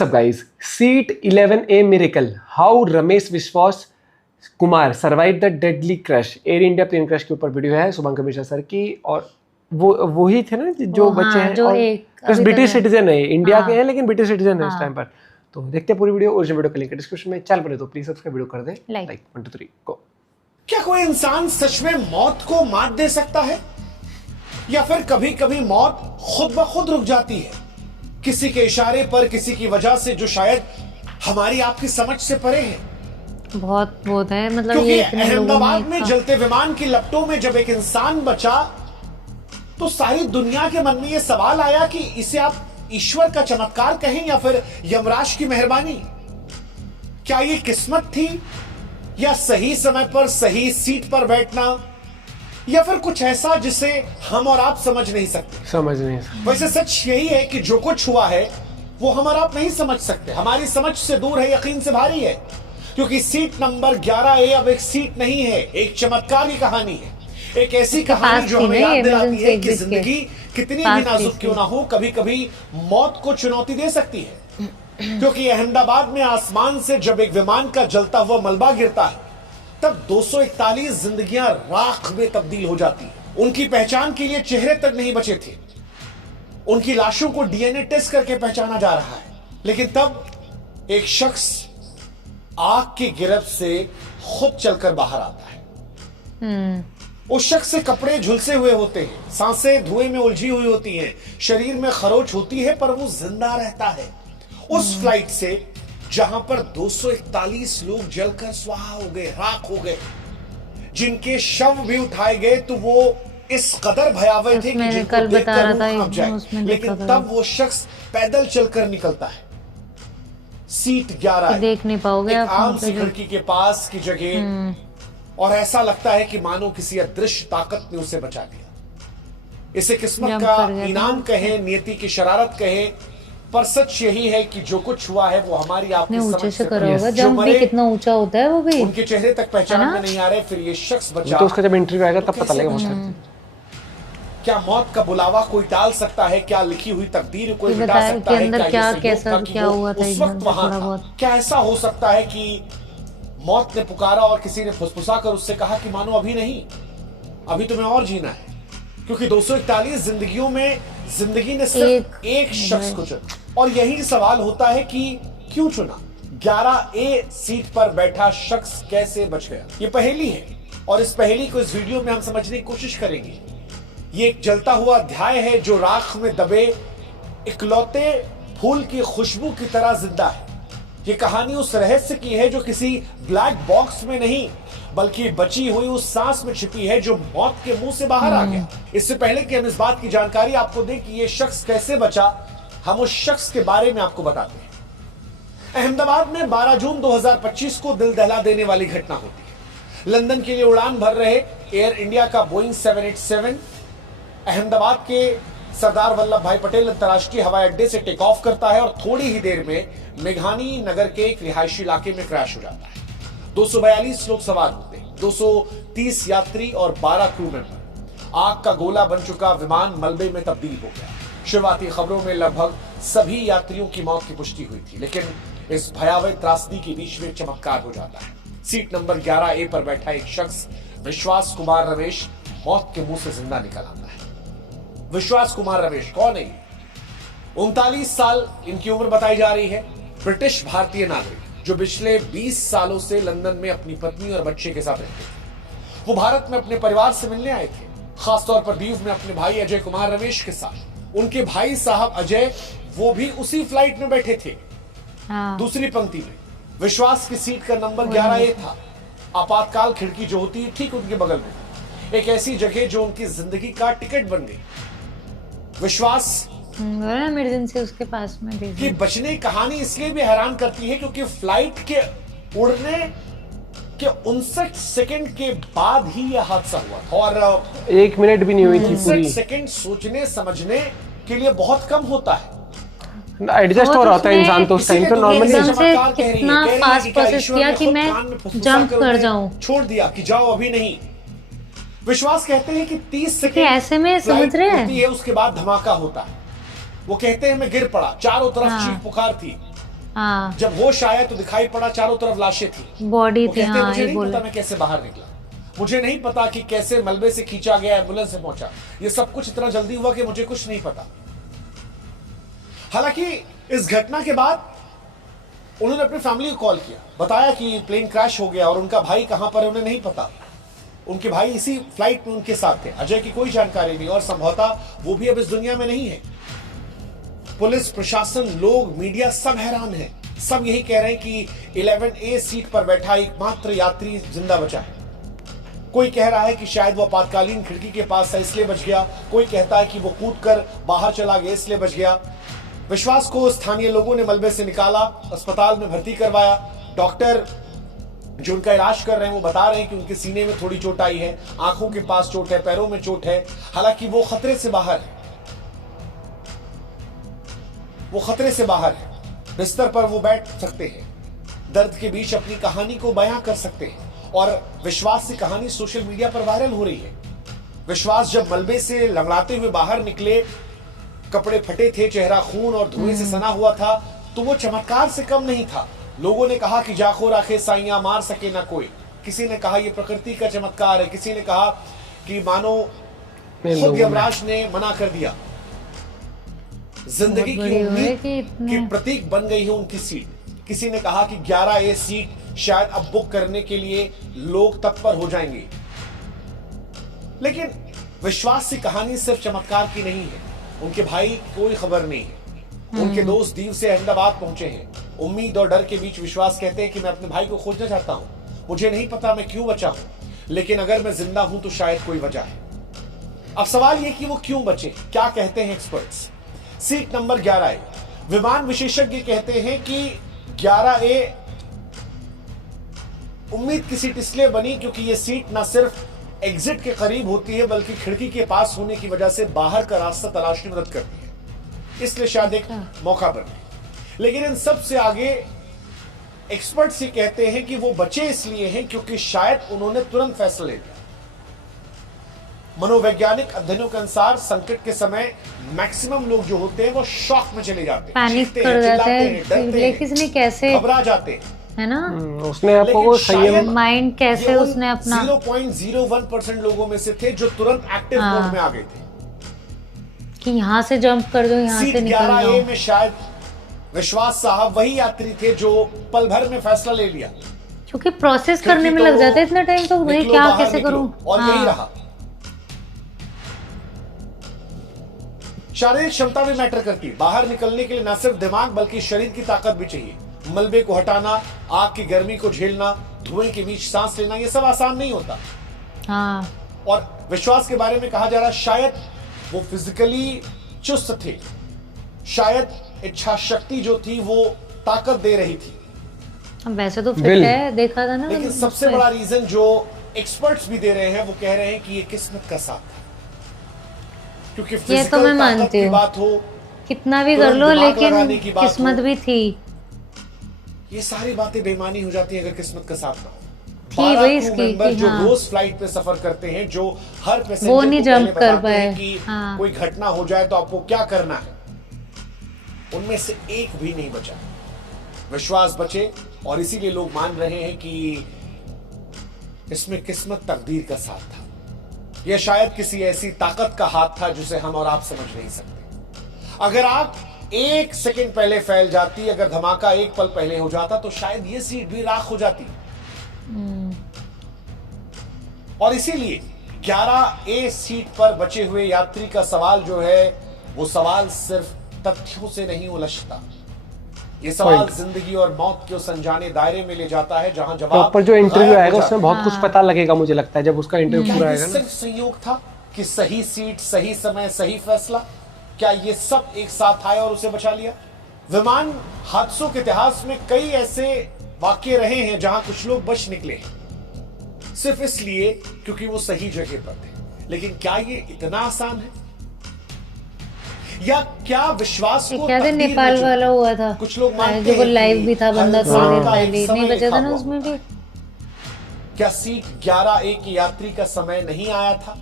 What's up guys? Seat 11A miracle. How Ramesh Vishwas Kumar survived the deadly crash. Air India plane crash के ऊपर video है शुभंकर Mishra sir की, और वो ही थे ना जो बच्चे हैं जो और एक ब्रिटिश सिटीजन है, इंडिया के हाँ। हैं लेकिन ब्रिटिश सिटीजन है इस टाइम पर। तो देखते हैं पूरी वीडियो, ओरिजिनल वीडियो का लिंक डिस्क्रिप्शन में। चल पड़े तो प्लीज सब्सक्राइब वीडियो कर दे, लाइक 1 2 3 गो। क्या कोई इंसान सच में मौत को मात दे सकता है, या फिर कभी कभी मौत खुद ब खुद रुक जाती है किसी के इशारे पर, किसी की वजह से जो शायद हमारी आपकी समझ से परे है? बहुत है, मतलब क्योंकि ये इतने लोगों अहमदाबाद ने में जलते विमान की लपटों में जब एक इंसान बचा तो सारी दुनिया के मन में यह सवाल आया कि इसे आप ईश्वर का चमत्कार कहें या फिर यमराज की मेहरबानी। क्या ये किस्मत थी, या सही समय पर सही सीट पर बैठना, या फिर कुछ ऐसा जिसे हम और आप समझ नहीं सकते? वैसे सच यही है कि जो कुछ हुआ है वो हम और आप नहीं समझ सकते, हमारी समझ से दूर है, यकीन से भारी है। क्योंकि सीट नंबर 11A अब एक सीट नहीं है, एक चमत्कार की कहानी है। एक ऐसी कहानी जो हमें याद दिलाती है कि जिंदगी कितनी भी नाजुक क्यों ना हो, कभी कभी मौत को चुनौती दे सकती है। क्योंकि अहमदाबाद में आसमान से जब एक विमान का जलता हुआ मलबा गिरता है तब 241 जिंदगियां राख में तब्दील हो जाती हैं। उनकी पहचान के लिए चेहरे तक नहीं बचे थे, उनकी लाशों को डीएनए टेस्ट करके पहचाना जा रहा है। लेकिन तब एक शख्स आग की गिरफ्त से खुद चलकर बाहर आता है। उस शख्स से कपड़े झुलसे हुए होते हैं, सांसें धुएं में उलझी हुई होती हैं, शरीर में खरोच होती है, पर वो जिंदा रहता है। उस फ्लाइट से जहां पर 241 लोग जलकर स्वाहा हो गए, राख हो गए, जिनके शव भी उठाए गए तो वो इस कदर भयावह थे कि जिनको देखकर रूह कांप जाए। लेकिन तब वो शख्स पैदल चलकर निकलता है। सीट 11 देख नहीं पाओगे एक आम सी खिड़की के पास की जगह, और ऐसा लगता है कि मानो किसी अदृश्य ताकत ने उसे बचा लिया। इसे किस्मत का इनाम कहें, नियति की शरारत कहें, पर सच यही है कि जो कुछ हुआ है वो हमारी आपकी समझ से परे है। जंप भी कितना ऊंचा होता है वो भी, उनके चेहरे तक पहचान में नहीं आ रहे, फिर ये शख्स बचा। तो उसका जब इंटरव्यू आएगा तब पता लगेगा। क्या मौत का बुलावा कोई टाल सकता है? क्या लिखी हुई तकदीर कोई मिटा सकता है? क्या हुआ था उस वक्त वहां था? क्या ऐसा हो सकता है कि मौत ने पुकारा और किसी ने फुसफुसा कर उससे कहा कि मानो अभी नहीं, अभी तुम्हें और जीना है? क्योंकि 241 जिंदगियों में जिंदगी ने सिर्फ एक शख्स को चुना, और यही सवाल होता है कि क्यों चुना? 11A सीट पर बैठा शख्स कैसे बच गया? ये पहेली है, और इस पहेली को इस वीडियो में हम समझने की कोशिश करेंगे। ये एक जलता हुआ अध्याय है जो राख में दबे इकलौते फूल की खुशबू की तरह जिंदा है। ये कहानी उस रहस्य की है जो किसी ब्लैक बॉक्स में नहीं, बल्कि बची हुई उस सांस में छिपी है जो मौत के मुंह से बाहर आ गया। इससे पहले कि हम इस बात की जानकारी आपको दें कि ये शख्स कैसे बचा, हम उस शख्स के बारे में आपको बताते हैं। अहमदाबाद में 12 जून 2025 को दिल दहला देने वाली घटना होती है। लंदन के लिए उड़ान भर रहे एयर इंडिया का बोइंग 787 अहमदाबाद के सरदार वल्लभ भाई पटेल अंतर्राष्ट्रीय हवाई अड्डे से टेक ऑफ करता है और थोड़ी ही देर में मेघानी नगर के एक रिहायशी इलाके में क्रैश हो जाता है। 242 लोग सवार होते हैं, 230 यात्री और 12 क्रू मेंबर। आग का गोला बन चुका विमान मलबे में तब्दील हो गया। शुरुआती खबरों में लगभग सभी यात्रियों की मौत की पुष्टि हुई थी, लेकिन इस भयावह त्रासदी के बीच में चमत्कार हो जाता है। सीट नंबर 11A पर बैठा एक शख्स, विश्वास कुमार रमेश, मौत के मुंह से जिंदा निकल आता है। विश्वास कुमार रमेश कौन है? 39 साल इनकी उम्र बताई जा रही है। ब्रिटिश भारतीय नागरिक जो पिछले 20 सालों से लंदन में अपनी पत्नी और बच्चे के साथ रहते थे। वो भारत में अपने परिवार से मिलने आए थे, खासतौर पर दीव में अपने भाई अजय कुमार रमेश के साथ। उनके भाई साहब अजय, वो भी उसी फ्लाइट में बैठे थे, दूसरी पंक्ति में। विश्वास की सीट का नंबर 11A था। आपातकाल खिड़की जो होती है ठीक उनके बगल में, एक ऐसी जगह जो उनकी जिंदगी का टिकट बन गई। विश्वास इमरजेंसी उसके पास में कि बचने की कहानी इसलिए भी हैरान करती है क्योंकि फ्लाइट के उड़ने के 59 सेकंड के बाद ही यह हादसा हुआ था, और 1 मिनट भी नहीं हुई थी पूरी। 59 सेकंड सोचने समझने के लिए बहुत कम होता है। एडजस्ट हो रहा होता है इंसान तो उस टाइम तो नॉर्मली कितना फास्ट प्रोसेस किया कि मैं जंप कर जाऊं, छोड़ दिया कि जाओ अभी नहीं। विश्वास कहते हैं कि 30 सेकंड ऐसे में समझ रहे हैं, उसके बाद धमाका होता है। वो कहते हैं मैं गिर पड़ा, चारों तरफ चीख पुकार थी, हाँ जब होश आया तो दिखाई पड़ा चारों तरफ लाशें थी। बॉडी वो थी, कहते हैं, हाँ मुझे ये नहीं बोले। पता मैं कैसे बाहर निकला, मुझे नहीं पता कि कैसे मलबे से खींचा गया एम्बुलेंस से पहुंचा, ये सब कुछ इतना जल्दी हुआ कि मुझे कुछ नहीं पता। हालांकि इस घटना के बाद उन्होंने अपनी फैमिली को कॉल किया, बताया कि प्लेन क्रैश हो गया और उनका भाई कहां पर है उन्हें नहीं पता। उनके भाई इसी फ्लाइट में उनके साथ थे, अजय की कोई जानकारी नहीं और संभवतः वो भी अब इस दुनिया में नहीं है। पुलिस प्रशासन, लोग, मीडिया सब हैरान है। सब यही कह रहे हैं कि 11A सीट पर बैठा एकमात्र यात्री जिंदा बचा है। कोई कह रहा है कि शायद वो आपातकालीन खिड़की के पास था इसलिए बच गया, कोई कहता है कि वो कूदकर बाहर चला गया इसलिए बच गया। विश्वास को स्थानीय लोगों ने मलबे से निकाला, अस्पताल में भर्ती करवाया। डॉक्टर जो उनका इलाज कर रहे हैं वो बता रहे हैं कि उनके सीने में थोड़ी चोट आई है, आंखों के पास चोट है, पैरों में चोट है। हालांकि वो खतरे से बाहर है, वो खतरे से बाहर है। बिस्तर पर वो बैठ सकते हैं, दर्द के बीच अपनी कहानी को बयां कर सकते हैं और विश्वास की कहानी सोशल मीडिया पर वायरल हो रही है। विश्वास जब मलबे से लंगड़ाते हुए बाहर निकले, कपड़े फटे थे, चेहरा खून और धुएं से सना हुआ था, तो वो चमत्कार से कम नहीं था। लोगों ने कहा कि जाखो राखे साइयां मार सके ना कोई, किसी ने कहा ये प्रकृति का चमत्कार है, किसी ने कहा कि मानो खुद यमराज ने मना कर दिया। जिंदगी की उम्मीद की प्रतीक बन गई है उनकी सीट। किसी ने कहा कि 11A सीट शायद अब बुक करने के लिए लोग तत्पर हो जाएंगे। लेकिन विश्वास की कहानी सिर्फ चमत्कार की नहीं है। उनके भाई की कोई खबर नहीं है। उनके दोस्त दीव से अहमदाबाद पहुंचे हैं। उम्मीद और डर के बीच विश्वास कहते हैं कि मैं अपने भाई को खोजना चाहता हूं। मुझे नहीं पता मैं क्यों बचा हूं, लेकिन अगर मैं जिंदा हूं तो शायद कोई वजह है। अब सवाल यह कि वो क्यों बचे, क्या कहते हैं एक्सपर्ट्स। सीट नंबर 11A, विमान विशेषज्ञ कहते हैं कि 11A उम्मीद की सीट इसलिए बनी क्योंकि यह सीट न सिर्फ एग्जिट के करीब होती है बल्कि खिड़की के पास होने की वजह से बाहर का रास्ता तलाशने में मदद करती है, इसलिए शायद एक मौका बने। लेकिन इन सब से आगे एक्सपर्ट्स ये कहते हैं कि वो बचे इसलिए हैं क्योंकि शायद उन्होंने तुरंत फैसला ले लिया। मनोवैज्ञानिक अध्ययनों के अनुसार संकट के समय मैक्सिमम लोग जो होते हैं वो शॉक में चले जाते हैं, पैनिक कर जाते हैं, किसने कैसे घबरा जाते हैं, है ना। उसने आपको संयम, माइंड कैसे उसने अपना 0.01% लोगों में से थे जो तुरंत एक्टिव मोड में आ गए थे कि यहाँ से जंप कर दो, यहाँ से निकल जाओ। 11A में शायद विश्वास साहब वही यात्री थे जो पल भर में फैसला ले लिया, क्योंकि प्रोसेस करने में लग जाता है इतना टाइम, तो भाई क्या कैसे करूं। और यही रहा। शारीरिक क्षमता भी मैटर करती है। बाहर निकलने के लिए न सिर्फ दिमाग बल्कि शरीर की ताकत भी चाहिए। मलबे को हटाना, आग की गर्मी को झेलना, धुएं के बीच सांस लेना, ये सब आसान नहीं होता। हाँ। और विश्वास के बारे में कहा जा रहा है शायद वो फिजिकली चुस्त थे, शायद इच्छा शक्ति जो थी वो ताकत दे रही थी। वैसे तो फिट है, देखा था ना। लेकिन सबसे बड़ा रीजन जो एक्सपर्ट्स भी दे रहे हैं वो कह रहे हैं कि ये किस्मत का साथ है, क्योंकि ये तो मैं मानती हूँ, बात हो कितना भी कर लो लेकिन किस्मत भी थी। ये सारी बातें बेईमानी हो जाती है अगर किस्मत का साथ ना हो। थी वही इसकी कि जो रोज फ्लाइट पे सफर करते हैं, जो हर पैसेंजर वो नहीं को पहले जंप कर बताते पाए हैं कि कोई घटना हो जाए तो आपको क्या करना है, उनमें से एक भी नहीं बचा। विश्वास बचे और इसीलिए लोग मान रहे हैं कि इसमें किस्मत तकदीर का साथ था। यह शायद किसी ऐसी ताकत का हाथ था जिसे हम और आप समझ नहीं सकते। अगर आग एक सेकंड पहले फैल जाती, अगर धमाका एक पल पहले हो जाता तो शायद यह सीट भी राख हो जाती। और इसीलिए 11A सीट पर बचे हुए यात्री का सवाल जो है वो सवाल सिर्फ तथ्यों से नहीं उलझता। ये सवाल जिंदगी और मौत के उस अनजाने दायरे में ले जाता है जहां जवाब पर जो इंटरव्यू आएगा उसमें बहुत कुछ पता लगेगा, मुझे लगता है जब उसका इंटरव्यू पूरा आएगा ना। सिर्फ संयोग था कि सही सीट, सही समय, सही फैसला, क्या ये सब एक साथ आए और उसे बचा लिया? विमान हादसों के इतिहास में कई ऐसे वाकये रहे हैं जहां कुछ लोग बच निकले हैं सिर्फ इसलिए क्योंकि वो सही जगह पर थे। लेकिन क्या ये इतना आसान है? या क्या विश्वास को क्या दिन नेपाल वाला हुआ था, कुछ लोग मानते हैं लाइव भी था बंदा, थोड़ी देर पहले नहीं बचा था ना उसमें भी। क्या सीट 11A की यात्री का समय नहीं आया था?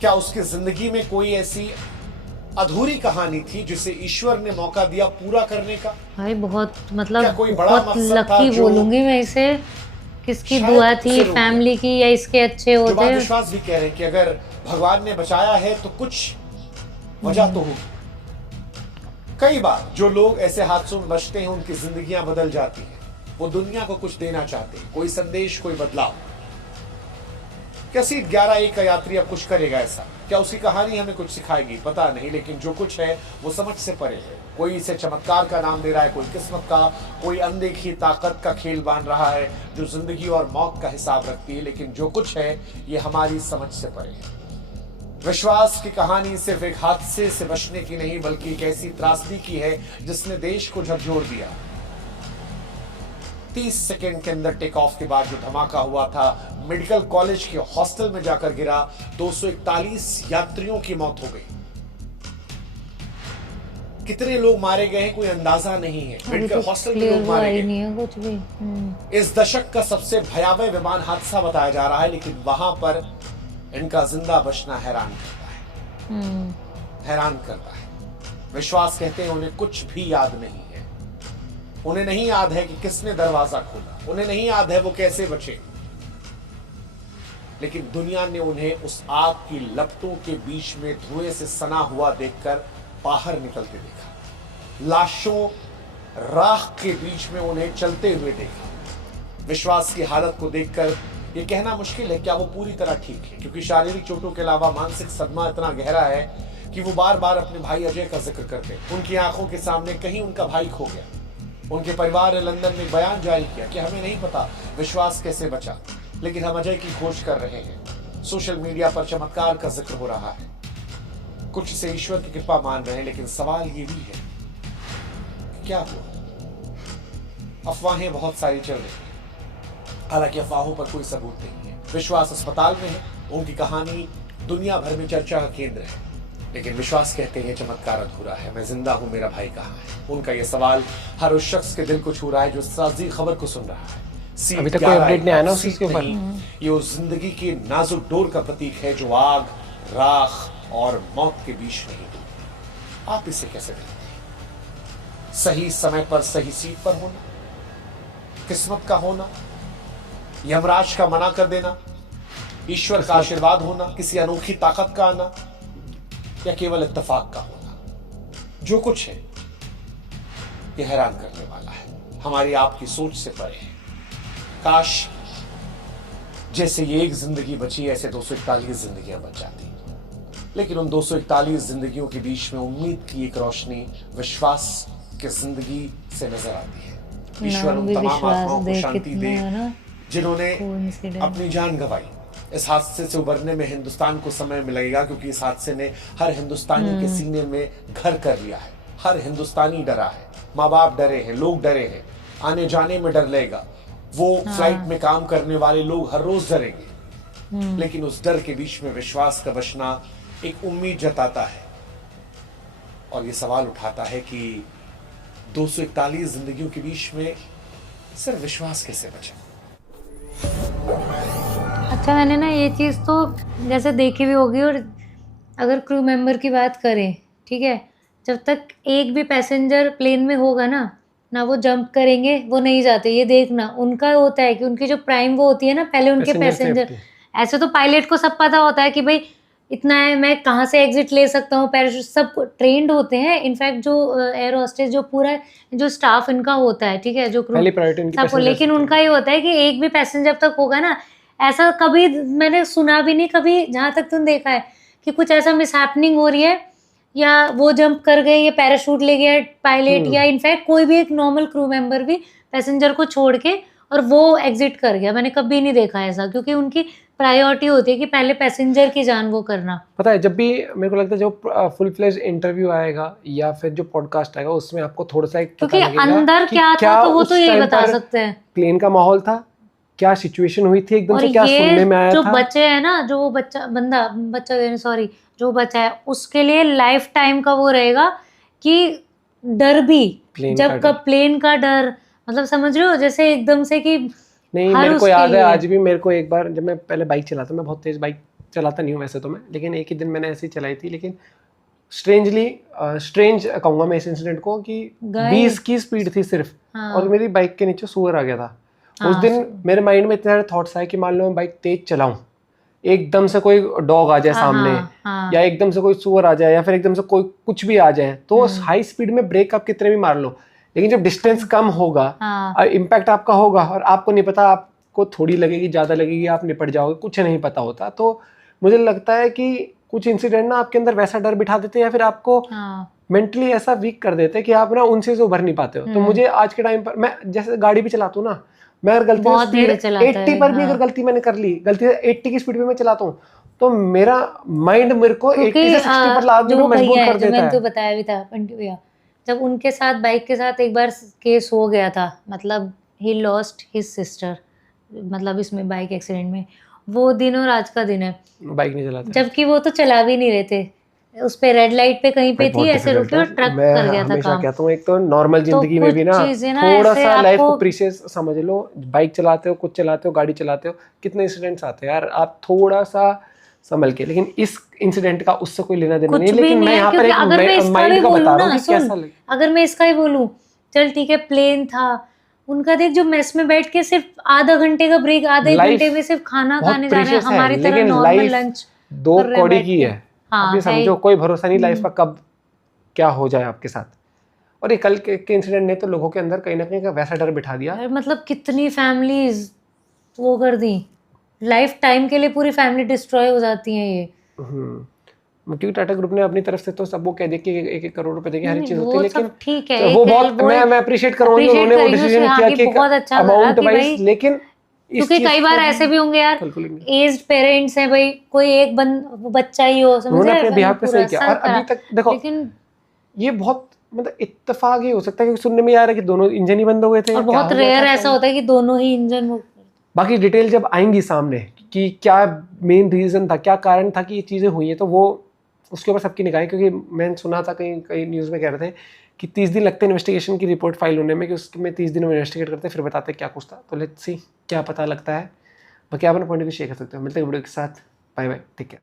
क्या उसकी जिंदगी में कोई ऐसी अधूरी कहानी थी जिसे ईश्वर ने मौका दिया पूरा करने का। भाई बहुत क्या मतलब कोई बड़ा बहुत मकसद था लकी जो बोलूंगी मैं इसे, किसकी शायद दुआ उससे थी, रुक गया। फैमिली की या इसके अच्छे जो बात होते। विश्वास भी कह रहे हैं कि अगर भगवान ने बचाया है तो कुछ वजह तो होगी। कई बार जो लोग ऐसे हादसों में बचते हैं उनकी जिंदगियां बदल जाती हैं। वो दुनिया को कुछ देना चाहते हैं, कोई संदेश, कोई बदलाव। क्या सीट 11A का यात्री अब कुछ करेगा ऐसा? क्या उसकी कहानी हमें कुछ सिखाएगी? पता नहीं, लेकिन जो कुछ है वो समझ से परे है। कोई इसे चमत्कार का नाम दे रहा है, कोई किस्मत का, कोई अनदेखी ताकत का खेल बांध रहा है जो जिंदगी और मौत का हिसाब रखती है। लेकिन जो कुछ है ये हमारी समझ से परे है। विश्वास की कहानी सिर्फ एक हादसे से बचने की नहीं बल्कि एक ऐसी त्रासदी की है जिसने देश को झकझोर दिया। 30 सेकेंड के अंदर टेक ऑफ के बाद जो धमाका हुआ था, मेडिकल कॉलेज के हॉस्टल में जाकर गिरा, 241 यात्रियों की मौत हो गई। कितने लोग मारे गए हैं कोई अंदाजा नहीं है। मेडिकल हॉस्टल में लोग मारे गए। नहीं है कुछ भी। इस दशक का सबसे भयावह विमान हादसा बताया जा रहा है, लेकिन वहां पर इनका जिंदा बचना हैरान करता है। हैरान करता है। विश्वास कहते हैं उन्हें कुछ भी याद नहीं है। उन्हें नहीं याद है कि किसने दरवाजा खोला, उन्हें नहीं याद है वो कैसे बचे, लेकिन दुनिया ने उन्हें उस आग की लपटों के बीच में धुएं से सना हुआ देखकर बाहर निकलते देखा। लाशों, राख के बीच में उन्हें चलते हुए देखा। विश्वास की हालत को देखकर यह कहना मुश्किल है क्या वो पूरी तरह ठीक है, क्योंकि शारीरिक चोटों के अलावा मानसिक सदमा इतना गहरा है कि वो बार बार अपने भाई अजय का जिक्र करते। उनकी आंखों के सामने कहीं उनका भाई खो गया। उनके परिवार ने लंदन में बयान जारी किया कि हमें नहीं पता विश्वास कैसे बचा, लेकिन हम अजय की खोज कर रहे हैं। सोशल मीडिया पर चमत्कार का जिक्र हो रहा है, कुछ इसे ईश्वर की कृपा मान रहे हैं, लेकिन सवाल ये भी है क्या हुआ। अफवाहें बहुत सारी चल रही हैं, हालांकि अफवाहों पर कोई सबूत नहीं है। विश्वास अस्पताल में है, उनकी कहानी दुनिया भर में चर्चा का केंद्र है, लेकिन विश्वास कहते हैं चमत्कार अधूरा है। मैं जिंदा हूं, मेरा भाई कहाँ है? उनका यह सवाल हर उस शख्स के दिल को छू रहा है जो इस ताज़ी खबर को सुन रहा है। अभी तक कोई अपडेट नहीं आया ना उसके ऊपर। ये उस जिंदगी की नाजुक डोर का प्रतीक है जो आग, राख और मौत के बीच नहीं डूबती। आप इसे कैसे देखते हैं? सही समय पर सही सीट पर होना, किस्मत का होना, यमराज का मना कर देना, ईश्वर का आशीर्वाद होना, किसी अनोखी ताकत का आना, या केवल इत्तेफाक का होना? जो कुछ है यह हैरान करने वाला है, हमारी आपकी सोच से परे है। काश जैसे ये एक जिंदगी बची ऐसे 241 जिंदगियां बच जाती, लेकिन उन 241 जिंदगियों के बीच में उम्मीद की एक रोशनी विश्वास की जिंदगी से नजर आती है। ईश्वर उन तमाम आत्माओं को शांति दे जिन्होंने अपनी जान गंवाई। इस हादसे से उबरने में हिंदुस्तान को समय मिलेगा, क्योंकि इस हादसे ने हर हिंदुस्तानी के सीने में घर कर लिया है। हर हिंदुस्तानी डरा है, माँ बाप डरे हैं, लोग डरे हैं, आने जाने में डर लगेगा। वो फ्लाइट में काम करने वाले लोग हर रोज डरेंगे, लेकिन उस डर के बीच में विश्वास का बचना एक उम्मीद जताता है और ये सवाल उठाता है कि 241 जिंदगियों के बीच में सिर्फ विश्वास कैसे बचा। अच्छा, मैंने ना ये चीज़ तो जैसे देखी भी होगी, और अगर क्रू मेंबर की बात करें, ठीक है, जब तक एक भी पैसेंजर प्लेन में होगा ना वो जंप करेंगे, वो नहीं जाते। ये देखना उनका होता है कि उनकी जो प्राइम वो होती है ना, पहले उनके पैसेंजर। ऐसे तो पायलट को सब पता होता है कि भाई इतना है, मैं कहाँ से एग्जिट ले सकता हूँ, पैराशूट सब ट्रेंड होते हैं। इनफैक्ट जो एयर होस्टेस, जो पूरा जो स्टाफ इनका होता है, ठीक है, जो क्रू सबको, लेकिन उनका ये होता है कि एक भी पैसेंजर जब तक होगा ना, ऐसा कभी मैंने सुना भी नहीं, कभी जहाँ तक तुम देखा है कि कुछ ऐसा मिसहैपनिंग हो रही है या वो जंप कर गए या पैराशूट ले गया पायलट, या इनफैक्ट कोई भी एक नॉर्मल क्रू मेंबर भी पैसेंजर को छोड़ के और वो एग्जिट कर गया। मैंने कभी नहीं देखा ऐसा, क्योंकि उनकी प्रायोरिटी होती है कि पहले पैसेंजर की जान वो करना। पता है, जब भी मेरे को लगता है जो फुल फ्लेज इंटरव्यू आएगा या फिर जो पॉडकास्ट आएगा उसमें आपको थोड़ा सा क्योंकि अंदर क्या था तो वो तो यही बता सकते हैं। प्लेन का माहौल था, क्या सिचुएशन हुई थी, एकदम से क्या सुनने में आया जो था। बच्चे हैं ना, जो जो बच्चा है, उसके लिए लाइफ टाइम का वो रहेगा कि डर भी, जब कब प्लेन का डर, मतलब समझ रहे हो, जैसे एकदम से कि नहीं, मेरे को याद है आज भी, मेरे को एक बार जब मैं पहले बाइक चलाता, मैं बहुत तेज बाइक चलाता नहीं हूँ वैसे तो मैं, लेकिन एक ही दिन मैंने ऐसे ही चलाई थी, लेकिन स्ट्रेंज कहूंगा मैं इस इंसिडेंट को कि गाय। 20 की स्पीड थी सिर्फ, हाँ। और मेरी बाइक के नीचे सुअर आ गया था। उस हाँ, दिन मेरे माइंड में इतने सारे थॉट्स आए कि मान लो मैं बाइक तेज चलाऊं, एकदम से कोई डॉग आ जाए सामने, हाँ। या एकदम से कोई सुअर आ जाए, या फिर एकदम से कोई कुछ भी आ जाए, तो हाई स्पीड में ब्रेक आप कितने भी मार लो, लेकिन जब डिस्टेंस कम होगा हाँ। इम्पैक्ट आपका होगा, और आपको नहीं पता, आपको थोड़ी लगेगी, ज़्यादा लगेगी, आप निपट जाओगे, कुछ नहीं पता होता। तो मुझे लगता है कि कुछ इंसिडेंट ना आपके अंदर वैसा डर बिठा देते हैं, या फिर आपको हाँ। मेंटली ऐसा वीक कर देते हैं कि आप ना उनसे से उभर नहीं पाते हो। तो मुझे आज के टाइम पर, मैं जैसे गाड़ी भी चलाता हूँ ना, मैं अगर गलती बहुत धीरे से चलाता 80 है, पर भी हाँ। अगर गलती मैंने कर ली, गलती से 80 की स्पीड पे मैं चलाता हूँ, तो मेरा माइंड मेरे को 80 से 60 पर लादने जो में मजबूर भैया है कर जो देता मैंने है। तो बताया भी था पंटू भैया, जब उनके साथ बाइक के साथ एक बार केस हो गया था, मतलब ही लॉस्ट हिज सिस्टर, मतलब इसमें बाइक एक्सीडेंट में, वो दिन और आज का दिन है। बाइक नहीं चलाता। जबकि वो तो चला भी नहीं रहे थे, उस पे रेड लाइट पे कहीं पे भाई थी, बहुत ऐसे डिफिकल्ट रुके और है। ट्रक मैं कर गया था हमेशा काम। कहता हूँ, एक तो नॉर्मल तो जिंदगी में भी कुछ ना चीजें ना थोड़ा ऐसे सा लाइफ को आपको, प्रीशियस समझ लो। बाइक चलाते हो, कुछ चलाते हो, गाड़ी चलाते हो, कितने इंसिडेंट्स आते हैं यार, आप थोड़ा सा संभल के। लेकिन इस इंसिडेंट का उससे कोई लेना देना कुछ नहीं है, भी लेकिन नहीं मैं है, यहाँ पर क्योंकि एक अगर मैं इसका भी माइंड का बता बोलूँ रहा हूँ ना, कि सुन, कैसा लगे। अगर मैं इसका ही बोलूँ, चल ठीक है प्लेन था उनका, देख जो मेस में बैठ के सिर्फ आधा घंटे का ब्रेक, आधे एक लाइफ घंटे में सिर्फ खाना बहुत खाने जा रहे हैं, प्रीशियस है, हमारी तरह लेकिन नॉर्मल लाइफ लंच दो कर रहे हैं कौड़ी बैठ की के। है। हाँ, आप ये है ही। समझो, कोई भरोसा नहीं लाइफ का कब क्या हो जाए आपके साथ। और ये कल के इंसिडेंट ने तो लोगों के अंदर कहीं ना कहीं का वैसा डर बिठा दिया। यार मतलब कितनी फैमिलीज वो कर दी, लाइफ टाइम के लिए पूरी फैमिली डिस्ट्रॉय हो जाती है ये। क्योंकि टाटा ग्रुप ने अपनी तरफ से तो सब वो कह दिया कि 1-1 करोड़ रुपए देंगे, हर एक चीज होती है, वो लेकिन सब ठीक है, वो एक बहुत वो मैं अप्रिशिएट करूंगा appreciate उन्होंने वो करेंगे डिसीजन उसे, हाँ, किया कि कि बहुत अच्छा करा अमाउंट कि वाइज, भाई, लेकिन इस क्योंकि चीज कई को बार ऐसे भी होंगे यार, बिल्कुल नहीं। एज्ड पेरेंट्स हैं भाई, कोई एक बच्चा ही हो, समझ उन्होंने रहे अपने हैं, बिहाफ पे पूरा सही किया। सर और अभी करा। तक देखो, लेकिन ये बहुत मतलब इत्तेफाक ही हो सकता है, क्योंकि सुनने में आ रहा है कि दोनों इंजन ही बंद हो गए थे, और क्या बहुत हो गया रेयर था, ऐसा होता है कि दोनों ही इंजन वो, बाकी डिटेल जब आएंगी सामने कि क्या मेन रीजन था, क्या कारण था कि ये चीजें हुई है, तो वो उसके ऊपर सबकी निगाहें। क्योंकि मैंने सुना था कहीं कहीं न्यूज़ में कह रहे थे कि 30 दिन लगते हैं इन्वेस्टिगेशन की रिपोर्ट फाइल होने में, कि उसमें 30 दिन में इन्वेस्टिगेट करते हैं, फिर बताते हैं क्या कुछ था। तो लेट्स सी क्या पता लगता है। बाकी आप अपना पॉइंट ऑफ व्यू शेयर कर सकते हो। मिलते हैं वीडियो के साथ, बाय बाय, टेक केयर।